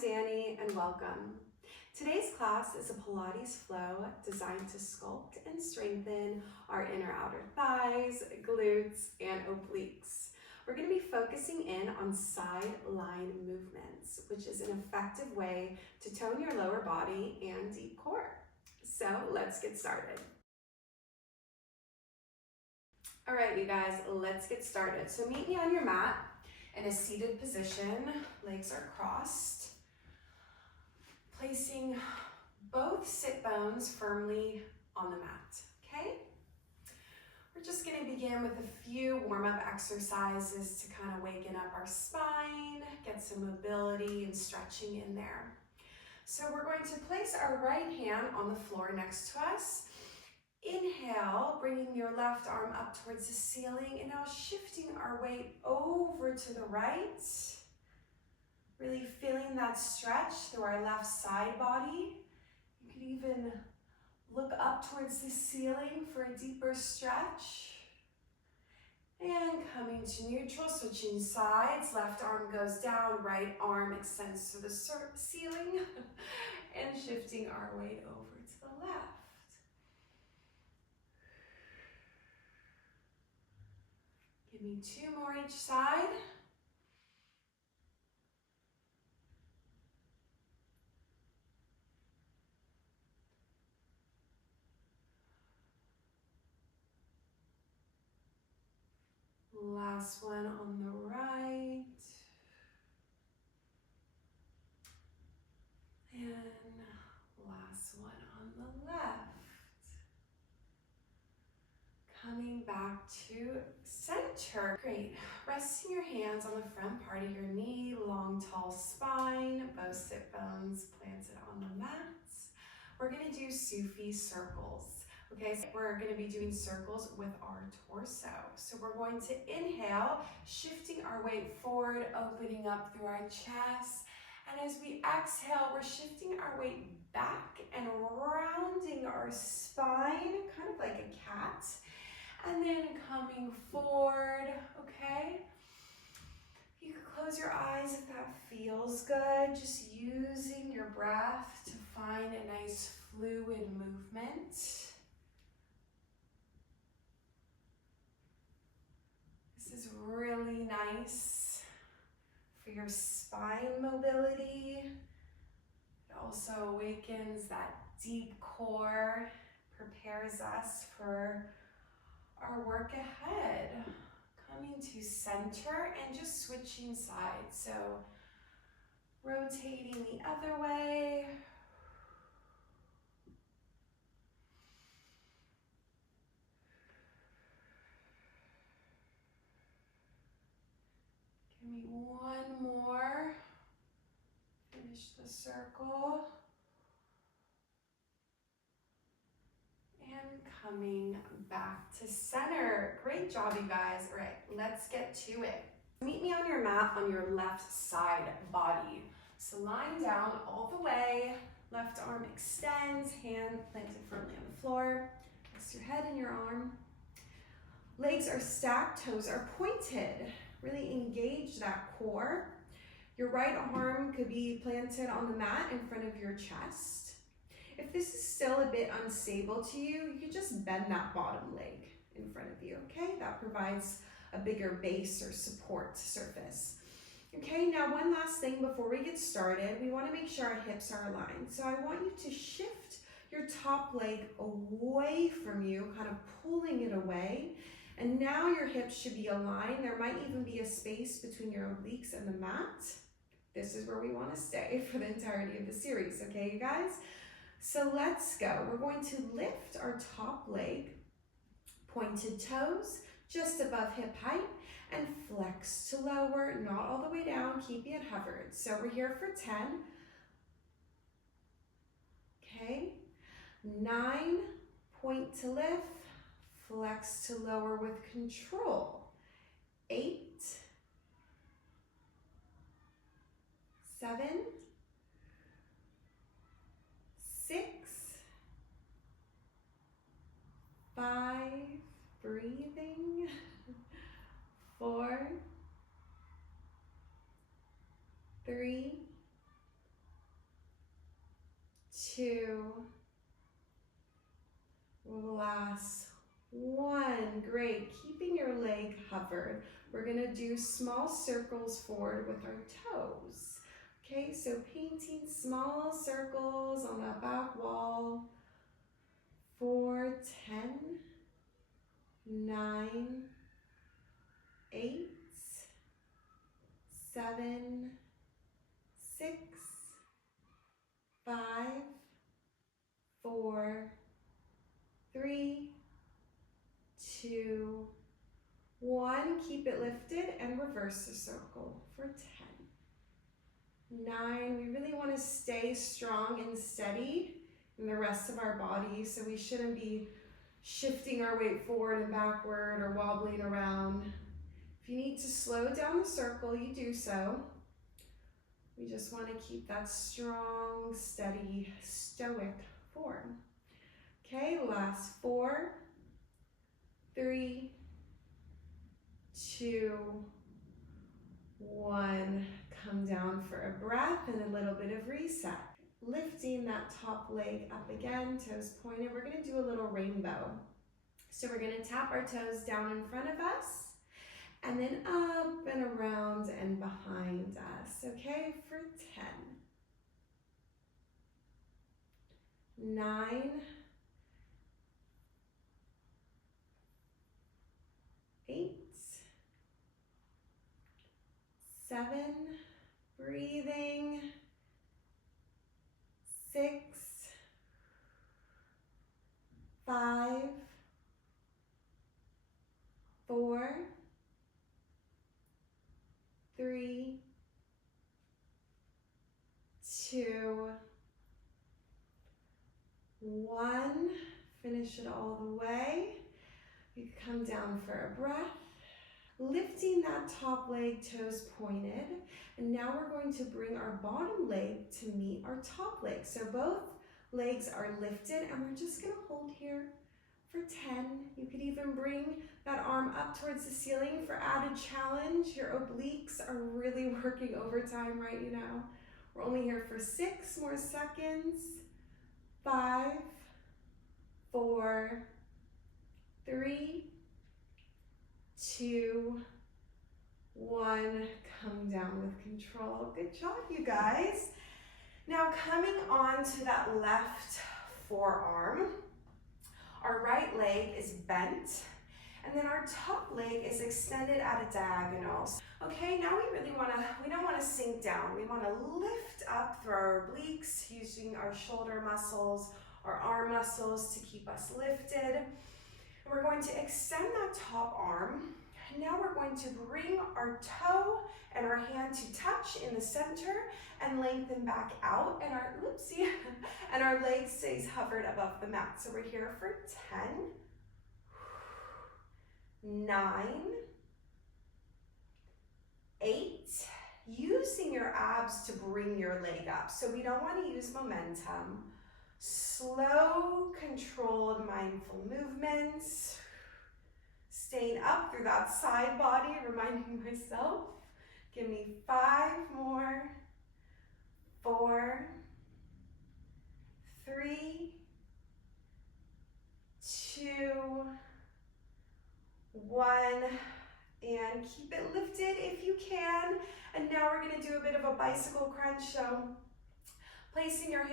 Dani and welcome. Today's class is a Pilates flow designed to sculpt and strengthen our inner outer thighs, glutes, and obliques. We're going to be focusing in on side line movements, which is an effective way to tone your lower body and deep core. So let's get started. All right, you guys, let's get started. So meet me on your mat in a seated position, legs are crossed. Placing both sit bones firmly on the mat, okay? We're just gonna begin with a few warm-up exercises to kind of waken up our spine, get some mobility and stretching in there. So we're going to place our right hand on the floor next to us. Inhale, bringing your left arm up towards the ceiling, and now shifting our weight over to the right. Really feeling that stretch through our left side body. You could even look up towards the ceiling for a deeper stretch. And coming to neutral, switching sides. Left arm goes down, right arm extends to the ceiling. And shifting our weight over to the left. Give me two more each side. Last one on the right. And last one on the left. Coming back to center. Great. Resting your hands on the front part of your knee, long, tall spine, both sit bones planted on the mats. We're going to do Sufi circles. Okay, so we're going to be doing circles with our torso. So we're going to inhale, shifting our weight forward, opening up through our chest. And as we exhale, we're shifting our weight back and rounding our spine, kind of like a cat. And then coming forward, okay? You can close your eyes if that feels good. Just using your breath to find a nice fluid movement. This is really nice for your spine mobility. It also awakens that deep core, prepares us for our work ahead. Coming to center and just switching sides. So rotating the other way. Give me one more. Finish the circle. And coming back to center. Great job, you guys. All right, let's get to it. Meet me on your mat on your left side body. So lying down all the way, left arm extends, hand planted firmly on the floor. Rest your head and your arm. Legs are stacked, toes are pointed. Really engage that core. Your right arm could be planted on the mat in front of your chest. If this is still a bit unstable to you, you can just bend that bottom leg in front of you, okay? That provides a bigger base or support surface. Okay, now one last thing before we get started, we want to make sure our hips are aligned. So I want you to shift your top leg away from you, kind of pulling it away. And now your hips should be aligned. There might even be a space between your obliques and the mat. This is where we want to stay for the entirety of the series, okay, you guys? So let's go. We're going to lift our top leg, pointed toes, just above hip height, and flex to lower, not all the way down, keeping it hovered. So we're here for 10. Okay, 9, point to lift, flex to lower with control. 8, 7, 6, 5, breathing, 4, 3, 2, last 1. Great, keeping your leg hovered. We're gonna do small circles forward with our toes. Okay, so painting small circles on the back wall for 10, 9, 8, 7, 6, 5, 4, 3, 2, 1. Keep it lifted and reverse the circle for 10. 9, we really want to stay strong and steady in the rest of our body, so we shouldn't be shifting our weight forward and backward or wobbling around. If you need to slow down the circle, you do so. We just want to keep that strong, steady, stoic form. Okay, last 4, 3, 2, 1. Come down for a breath and a little bit of reset. Lifting that top leg up again, toes pointed. We're going to do a little rainbow. So we're going to tap our toes down in front of us and then up and around and behind us. Okay, for 10, 9, 8, 7, breathing, 6, 5, 4, 3, 2, 1. Finish it all the way. You can come down for a breath. Lifting that top leg, toes pointed. And now we're going to bring our bottom leg to meet our top leg. So both legs are lifted and we're just going to hold here for 10. You could even bring that arm up towards the ceiling for added challenge. Your obliques are really working overtime right now. We're only here for 6 more seconds. 5, 4, 3, 2, 1. Come down with control. Good job, you guys. Now coming on to that left forearm, our right leg is bent, and then our top leg is extended at a diagonal. Okay, now we don't want to sink down. We want to lift up through our obliques, using our shoulder muscles, our arm muscles to keep us lifted. And we're going to extend that top arm. And now we're going to bring our toe and our hand to touch in the center and lengthen back out, and our leg stays hovered above the mat. So we're here for 10, 9, 8, using your abs to bring your leg up. So we don't want to use momentum. Slow, controlled, mindful movements. Staying up through that side body, reminding myself. Give me 5 more. 4, 3, 2, 1. And keep it lifted if you can. And now we're going to do a bit of a bicycle crunch. So placing your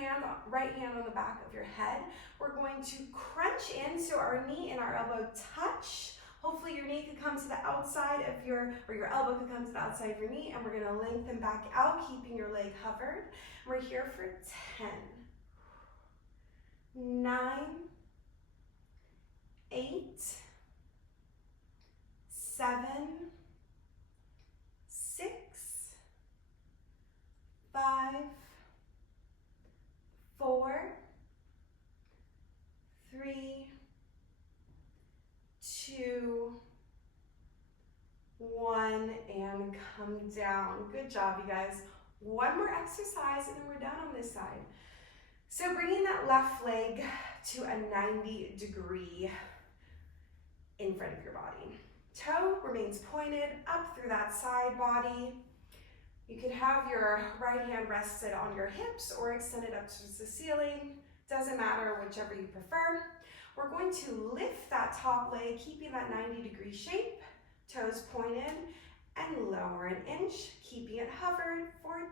right hand on the back of your head, we're going to crunch in so our knee and our elbow touch. Hopefully your knee could come to the outside of your elbow could come to the outside of your knee, and we're going to lengthen back out, keeping your leg hovered. We're here for 10, 9, 8, 7, 6, 5, 4, 3, 2, 1, and come down. Good job, you guys. One more exercise and then we're done on this side. So bringing that left leg to a 90-degree in front of your body. Toe remains pointed up through that side body. You could have your right hand rested on your hips or extended up towards the ceiling. Doesn't matter, whichever you prefer. We're going to lift that top leg, keeping that 90-degree shape, toes pointed, and lower an inch, keeping it hovered for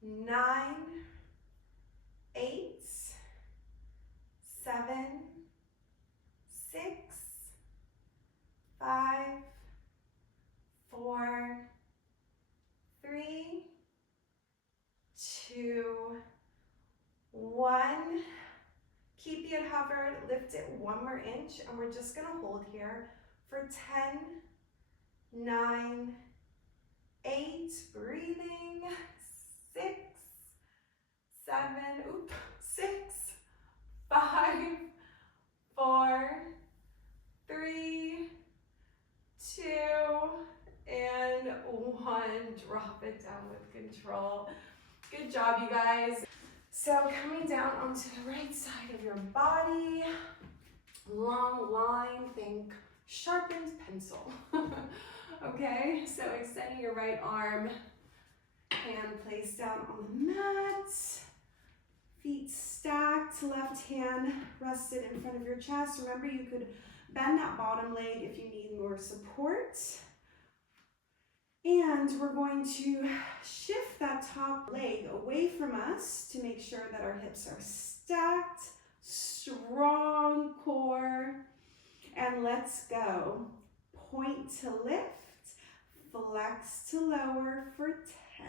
10, 9, 8, 7, 6, 5, 4, 3, 2, 1. Keep it hovered, lift it 1 more inch, and we're just gonna hold here for 10, 9, 8, breathing, 6, 7, 6, 5, 4, 3, 2, and 1. Drop it down with control. Good job, you guys. So coming down onto the right side of your body, long line, think sharpened pencil. Okay, so extending your right arm, hand placed down on the mat, feet stacked, left hand rested in front of your chest. Remember, you could bend that bottom leg if you need more support. And we're going to shift that top leg away from us to make sure that our hips are stacked, strong core, and let's go. Point to lift, flex to lower for 10,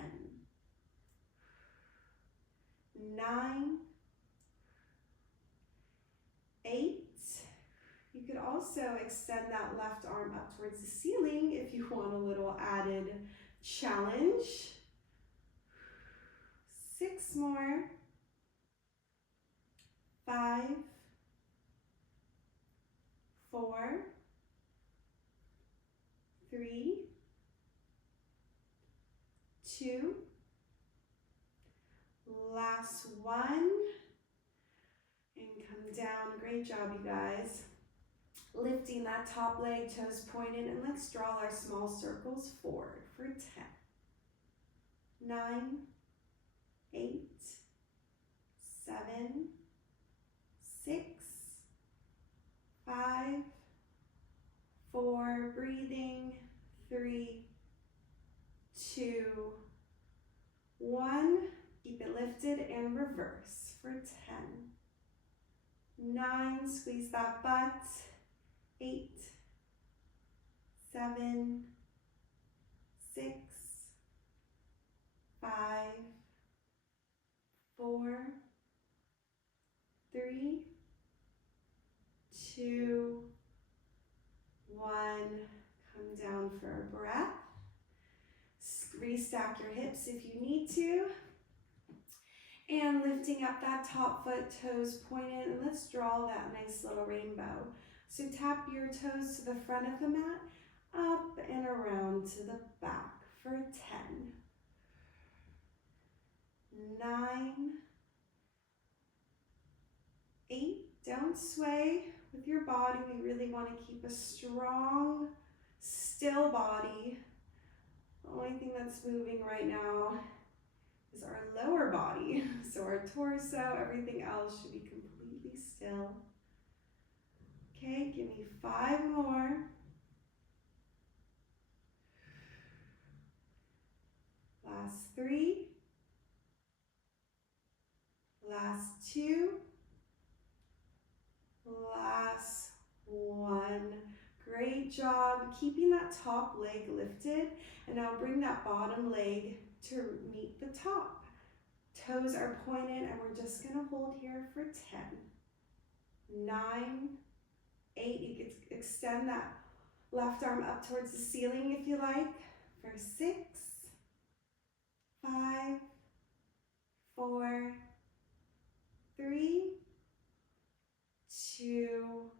9, 8. You could also extend that left arm up towards the ceiling if you want a little added challenge. 6 more. 5, 4, 3, 2. Last one. And come down. Great job, you guys. Lifting that top leg, toes pointed, and let's draw our small circles forward for 10, 9, 8, 7, 6, 5, 4, breathing, 3, 2, 1. Keep it lifted and reverse for 10, 9, squeeze that butt, 8, 7, 6, 5, 4, 3, 2, 1. Come down for a breath. Restack your hips if you need to. And lifting up that top foot, toes pointed, and let's draw that nice little rainbow. So tap your toes to the front of the mat, up and around to the back for 10, 9, 8. Don't sway with your body. We really want to keep a strong, still body. The only thing that's moving right now is our lower body. So our torso, everything else should be completely still. Okay, give me 5 more. Last 3. Last 2. Last 1. Great job keeping that top leg lifted. And now bring that bottom leg to meet the top. Toes are pointed, and we're just going to hold here for 10, 9, 8. You could extend that left arm up towards the ceiling if you like. For 6, 5, 4, 3, 2,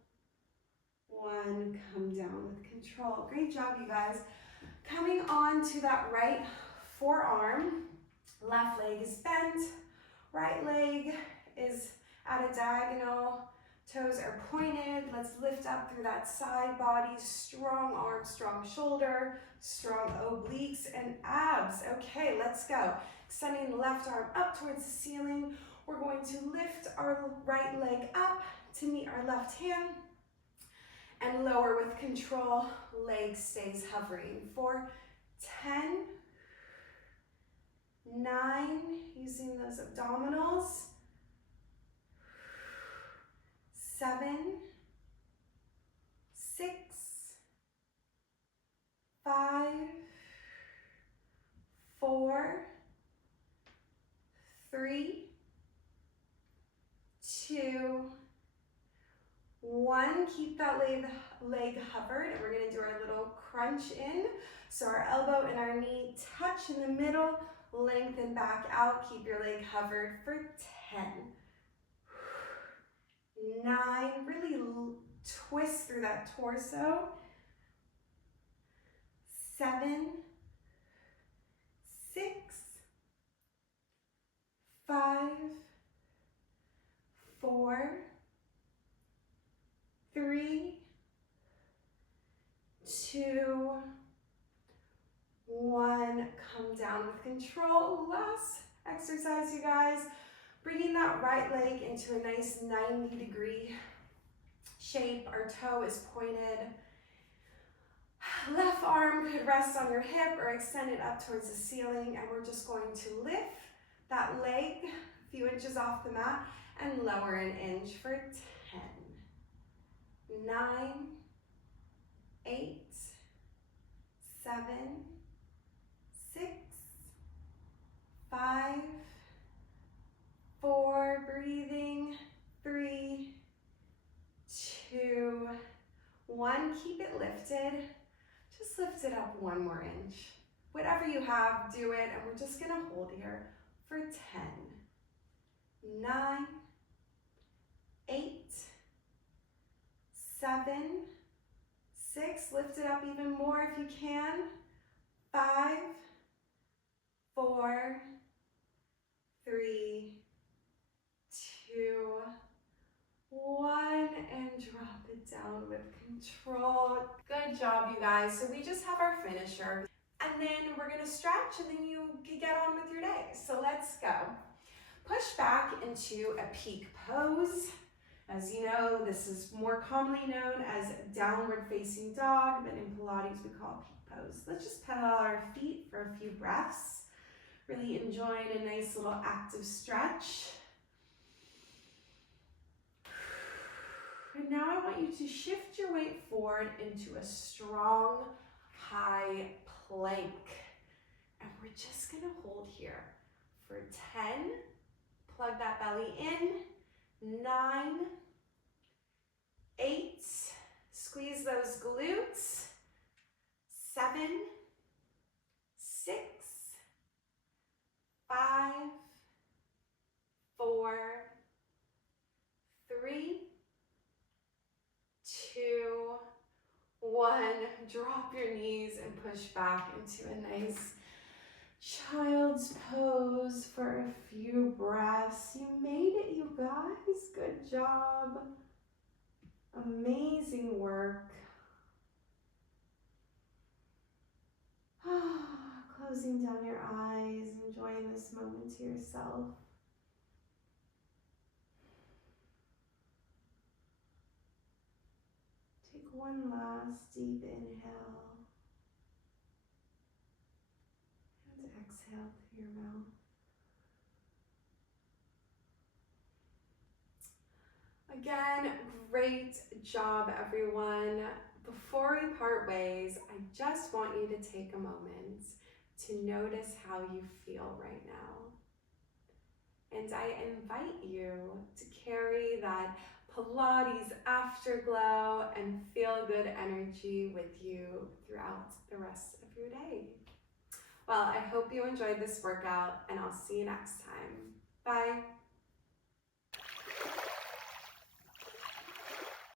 1. Come down with control. Great job, you guys. Coming on to that right forearm. Left leg is bent. Right leg is at a diagonal Toes are pointed. Let's lift up through that side body. Strong arm, strong shoulder, strong obliques and abs. Okay, let's go. Extending the left arm up towards the ceiling. We're going to lift our right leg up to meet our left hand and lower with control. Leg stays hovering for 10, 9, using those abdominals, 7, 6, 5, 4, 3, 2, 1. Keep that leg hovered, and we're going to do our little crunch in. So our elbow and our knee touch in the middle, lengthen back out. Keep your leg hovered for 10, 9. Really twist through that torso. 7, 6, 5, 4, 3, 2, 1. Come down with control. Last exercise, you guys. Bringing that right leg into a nice 90-degree shape. Our toe is pointed. Left arm could rest on your hip or extend it up towards the ceiling, and we're just going to lift that leg a few inches off the mat and lower an inch for 10, 9, 8, 7, 6, 5, 4, breathing, 3, 2, 1. Keep it lifted. Just lift it up one more inch. Whatever you have, do it, and we're just gonna hold here for 10, 9, 8, 7, 6, lift it up even more if you can, 5, 4, 3, 2, 1, and drop it down with control. Good job, you guys. So we just have our finisher, and then we're gonna stretch, and then you can get on with your day. So let's go. Push back into a peak pose. As you know, this is more commonly known as downward facing dog, but in Pilates we call it peak pose. Let's just pedal our feet for a few breaths. Really enjoying a nice little active stretch. And now I want you to shift your weight forward into a strong, high plank. And we're just gonna hold here for 10, plug that belly in, 9, 8, squeeze those glutes, 7, 6, 5, 4, 3, 2, 1. Drop your knees and push back into a nice child's pose for a few breaths. You made it, you guys. Good job. Amazing work. Closing down your eyes, enjoying this moment to yourself. Take one last deep inhale and exhale through your mouth. Again, great job, everyone. Before we part ways, I just want you to take a moment to notice how you feel right now. And I invite you to carry that Pilates afterglow and feel-good energy with you throughout the rest of your day. Well, I hope you enjoyed this workout, and I'll see you next time. Bye.